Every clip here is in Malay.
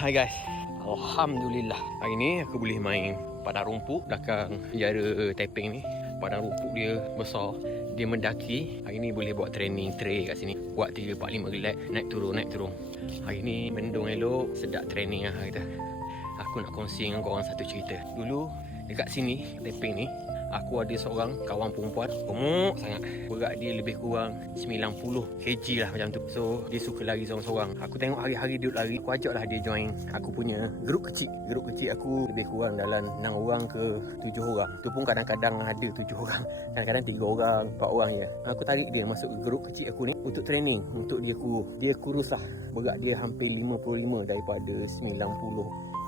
Hai guys, Alhamdulillah hari ni aku boleh main padang rumput belakang penjara Taiping ni. Padang rumput dia besar, dia mendaki. Hari ni boleh buat training trail kat sini. Buat 3-4-5 relax, naik turun. Hari ni mendung elok, sedap training lah kita. Aku nak kongsi dengan korang satu cerita. Dulu dekat sini, Taiping ni, aku ada seorang kawan perempuan gemuk sangat. Berat dia lebih kurang 90 kg lah macam tu. So dia suka lari seorang-seorang. Aku tengok hari-hari dia lari, aku ajak lah dia join aku punya grup kecil. Grup kecil aku lebih kurang dalam 6 orang ke 7 orang. Tu pun kadang-kadang ada 7 orang, kadang-kadang 3 orang, 4 orang je. Aku tarik dia masuk grup kecil aku ni untuk training, untuk dia kurus lah. Berat dia hampir 55 daripada 90.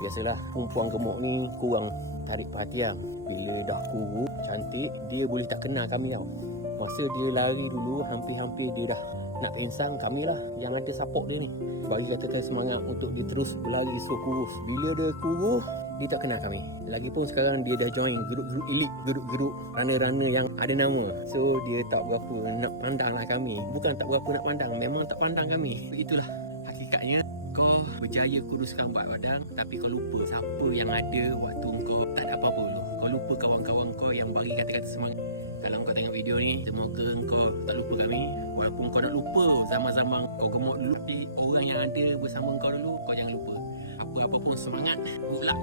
Biasalah perempuan gemuk ni kurang tarik perhatian. Bila dah kurus, cantik, dia boleh tak kenal kami tau. Masa dia lari dulu, hampir-hampir dia dah nak pingsan, kami lah yang ada support dia ni, bagi katakan semangat untuk dia terus berlari so kurus. Bila dia kurus, dia tak kenal kami. Lagipun sekarang dia dah join grup-grup elit, grup-grup runner-runner yang ada nama. So dia tak berapa nak pandang lah kami. Bukan tak berapa nak pandang, memang tak pandang kami. Itulah hakikatnya. Kau berjaya kuruskan badan, tapi kau lupa siapa yang ada waktu kau tak ada apa-apa dulu. Kau lupa kawan-kawan kau yang bagi kata-kata semangat. Kalau kau tengok video ni, semoga kau tak lupa kami. Walaupun kau nak lupa zaman-zaman kau gemuk dulu, tapi orang yang ada bersama kau dulu, kau jangan lupa. Apa-apa pun semangat, good luck.